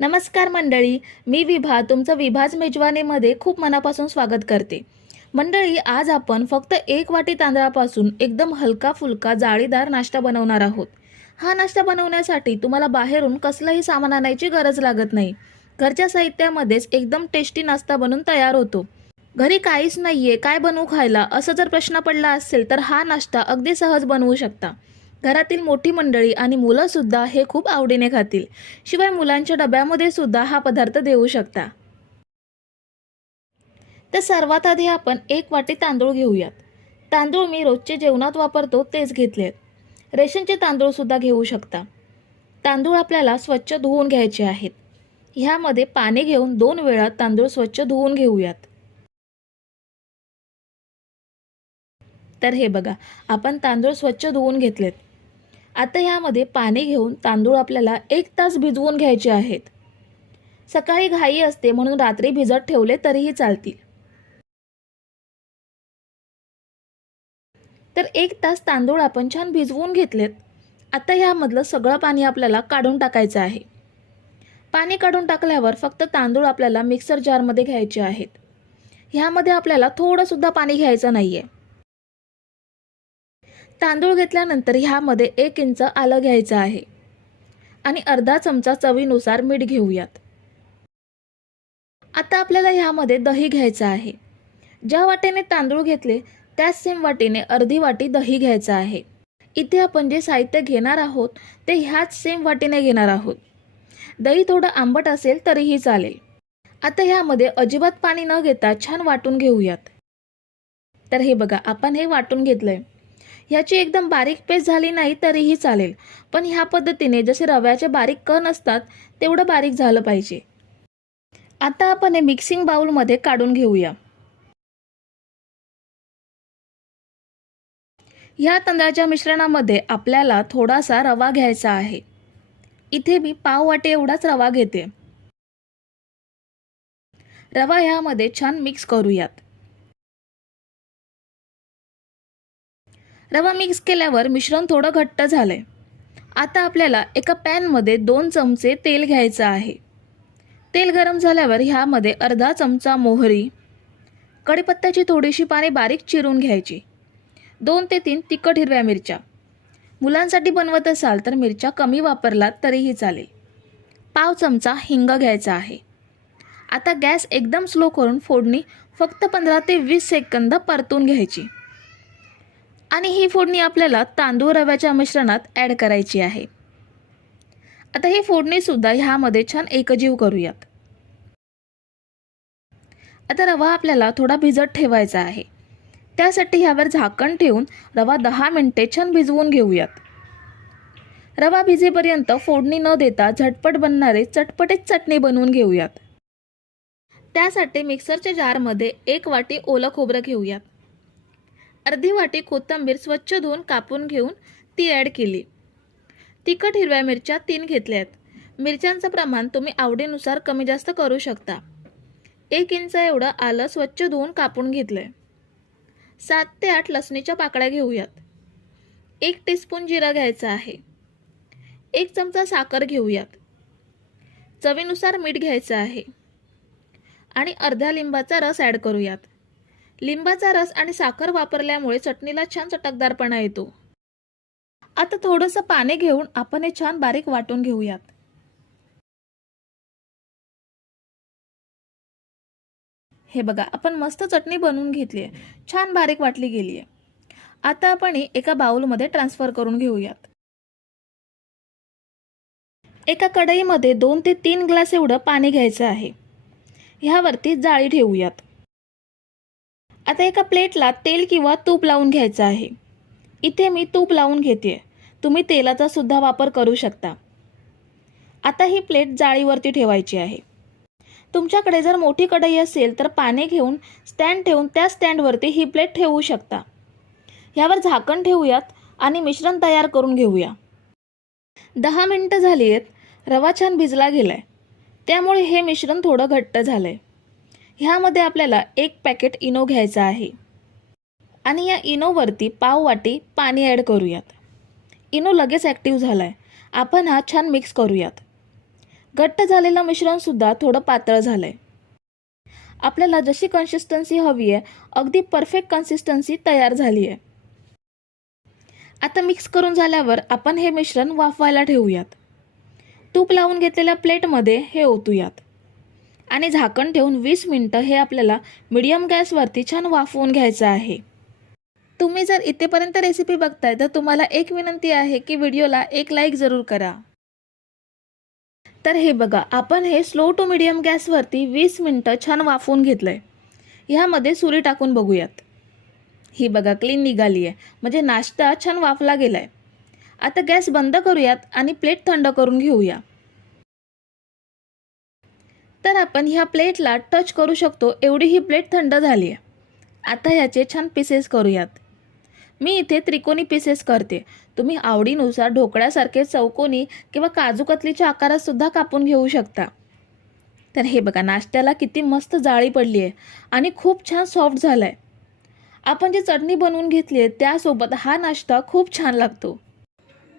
नमस्कार मंडळी मी विभा तुमचं विभाज मेजवानीमध्ये खूप मनापासून स्वागत करते. मंडळी आज आपण फक्त एक वाटी तांदळापासून एकदम हलका फुलका जाळीदार नाश्ता बनवणार आहोत. हा नाश्ता बनवण्यासाठी तुम्हाला बाहेरून कसलंही सामान आणायची गरज लागत नाही. घरच्या साहित्यामध्येच एकदम टेस्टी नाश्ता बनून तयार होतो. घरी काहीच नाहीये काय बनवू खायला? असं जर प्रश्न पडला असेल तर हा नाश्ता अगदी सहज बनवू शकता. घरातील मोठी मंडळी आणि मुलंसुद्धा हे खूप आवडीने खातील. शिवाय मुलांच्या डब्यामध्ये सुद्धा हा पदार्थ देऊ शकता. तर सर्वात आधी आपण एक वाटी तांदूळ घेऊयात. तांदूळ मी रोजचे जेवणात वापरतो तेच घेतले रेशनचे तांदूळसुद्धा घेऊ शकता. तांदूळ आपल्याला स्वच्छ धुवून घ्यायचे आहेत. ह्यामध्ये पाणी घेऊन दोन वेळा तांदूळ स्वच्छ धुवून घेऊयात. तर हे बघा आपण तांदूळ स्वच्छ धुवून घेतलेत. आता ह्यामध्ये पाणी घेऊन तांदूळ आपल्याला एक तास भिजवून घ्यायचे आहेत. सकाळी घाई असते म्हणून रात्री भिजत ठेवले तरीही चालतील. तर एक तास तांदूळ आपण छान भिजवून घेतलेत. आता ह्यामधलं सगळं पाणी आपल्याला काढून टाकायचं आहे. पाणी काढून टाकल्यावर फक्त तांदूळ आपल्याला मिक्सर जारमध्ये घ्यायचे आहेत. ह्यामध्ये आपल्याला थोडंसुद्धा पाणी घ्यायचं नाही आहे तांदूळ घेतल्यानंतर ह्यामध्ये एक इंच आलं घ्यायचं आहे. आणि अर्धा चमचा चवीनुसार मीठ घेऊयात. आता आपल्याला ह्यामध्ये दही घ्यायचं आहे. ज्या वाटेने तांदूळ घेतले त्याच सेम वाटीने अर्धी वाटी दही घ्यायचं आहे. इथे आपण जे साहित्य घेणार आहोत ते ह्याच सेम वाटीने घेणार आहोत. दही थोडं आंबट असेल तरीही चालेल. आता ह्यामध्ये अजिबात पाणी न घेता छान वाटून घेऊयात. तर हे बघा आपण हे वाटून घेतलंय. ह्याची एकदम बारीक पेस्ट झाली नाही तरीही चालेल. पण ह्या पद्धतीने जसे रव्याचे बारीक कण असतात तेवढं बारीक झालं पाहिजे. आता आपण हे मिक्सिंग बाउलमध्ये काढून घेऊया. ह्या तांदळाच्या मिश्रणामध्ये आपल्याला थोडासा रवा घ्यायचा आहे. इथे मी पाव वाटे एवढाच रवा घेते. रवा ह्यामध्ये छान मिक्स करूयात. रवा मिक्स केल्यावर मिश्रण थोडं घट्ट झालं आहे आता आपल्याला एका पॅनमध्ये दोन चमचे तेल घ्यायचं आहे. तेल गरम झाल्यावर ह्यामध्ये अर्धा चमचा मोहरी कढीपत्त्याची थोडीशी पाने बारीक चिरून घ्यायची. दोन ते तीन तिखट हिरव्या मिरच्या. मुलांसाठी बनवत असाल तर मिरच्या कमी वापरलात तरीही चालेल. पाव चमचा हिंग घ्यायचा आहे. आता गॅस एकदम स्लो करून फोडणी फक्त पंधरा ते वीस सेकंद परतून घ्यायची. आणि ही फोडणी आपल्याला तांदूळ रव्याच्या मिश्रणात ॲड करायची आहे. आता ही फोडणीसुद्धा ह्यामध्ये छान एकजीव करूयात. आता रवा आपल्याला थोडा भिजत ठेवायचा आहे. त्यासाठी ह्यावर झाकण ठेवून रवा दहा मिनटे छान भिजवून घेऊयात. रवा भिजेपर्यंत फोडणी न देता झटपट बनणारे चटपटीत चटणी बनवून घेऊयात. त्यासाठी मिक्सरच्या जारमध्ये एक वाटी ओलं खोबरं घेऊयात. अर्धी वाटी कोथिंबीर स्वच्छ धुवून कापून घेऊन ती ॲड केली. तिखट हिरव्या मिरच्या तीन घेतल्यात. मिरच्यांचं प्रमाण तुम्ही आवडीनुसार कमी जास्त करू शकता. एक इंच एवढं आलं स्वच्छ धुवून कापून घेतलंय. सात ते आठ लसणीच्या पाकळ्या घेऊयात. एक टीस्पून जिरा घ्यायचा आहे. एक चमचा साखर घेऊयात. चवीनुसार मीठ घ्यायचं आहे. आणि अर्ध्या लिंबाचा रस ॲड करूयात. लिंबाचा रस आणि साखर वापरल्यामुळे चटणीला छान चटकदारपणा येतो. आता थोडंसं पाणी घेऊन आपण हे छान बारीक वाटून घेऊयात. हे बघा आपण मस्त चटणी बनवून घेतली आहे छान बारीक वाटली गेली आहे आता आपण ही एका बाउलमध्ये ट्रान्सफर करून घेऊयात. एका कढईमध्ये दोन ते तीन ग्लास एवढं पाणी घ्यायचं आहे. ह्यावरती जाळी ठेवूयात. आता एका प्लेटला तेल किंवा तूप लावून घ्यायचं आहे. इथे मी तूप लावून घेते तुम्ही तेलाचा सुद्धा वापर करू शकता. आता ही प्लेट जाळीवरती ठेवायची आहे. तुमच्याकडे जर मोठी कढई असेल तर पाने घेऊन स्टँड ठेवून त्या स्टँडवरती ही प्लेट ठेवू शकता. ह्यावर झाकण ठेवूयात आणि मिश्रण तयार करून घेऊया. दहा मिनटं झाली आहेत. रवा छान भिजला गेला आहे त्यामुळे हे मिश्रण थोडं घट्ट झालं आहे ह्यामध्ये आपल्याला एक पॅकेट इनो घ्यायचा आहे. आणि या इनोवरती पाव वाटी पाणी ॲड करूयात. इनो लगेच ॲक्टिव्ह झाला आहे आपण हा छान मिक्स करूयात. घट्ट झालेलं मिश्रणसुद्धा थोडं पातळ झालं आहे आपल्याला जशी कन्सिस्टन्सी हवी आहे अगदी परफेक्ट कन्सिस्टन्सी तयार झाली आहे. आता मिक्स करून झाल्यावर आपण हे मिश्रण वाफवायला ठेवूयात. तूप लावून घेतलेल्या प्लेटमध्ये हे ओतूयात. आणि झाकण ठेवून वीस मिनटं हे आपल्याला मीडियम गॅसवरती छान वाफवून घ्यायचं आहे. तुम्ही जर इथेपर्यंत रेसिपी बघताय तर तुम्हाला एक विनंती आहे की व्हिडिओला एक लाईक जरूर करा. तर हे बघा आपण हे स्लो टू मिडियम गॅसवरती वीस मिनटं छान वाफवून घेतलं आहे ह्यामध्ये सुरी टाकून बघूयात. ही बघा क्लीन निघाली आहे म्हणजे नाश्ता छान वाफला गेला आहे आता गॅस बंद करूयात आणि प्लेट थंड करून घेऊया. तर आपण ह्या प्लेटला टच करू शकतो एवढी ही प्लेट थंड झाली आहे. आता ह्याचे छान पीसेस करूयात. मी इथे त्रिकोणी पीसेस करते. तुम्ही आवडीनुसार ढोकळ्यासारखे चौकोनी किंवा काजू कतलीच्या कापून घेऊ शकता. तर हे बघा नाश्त्याला किती मस्त जाळी पडली आहे आणि खूप छान सॉफ्ट झालं आहे आपण जी चटणी बनवून घेतली आहे त्यासोबत हा नाश्ता खूप छान लागतो.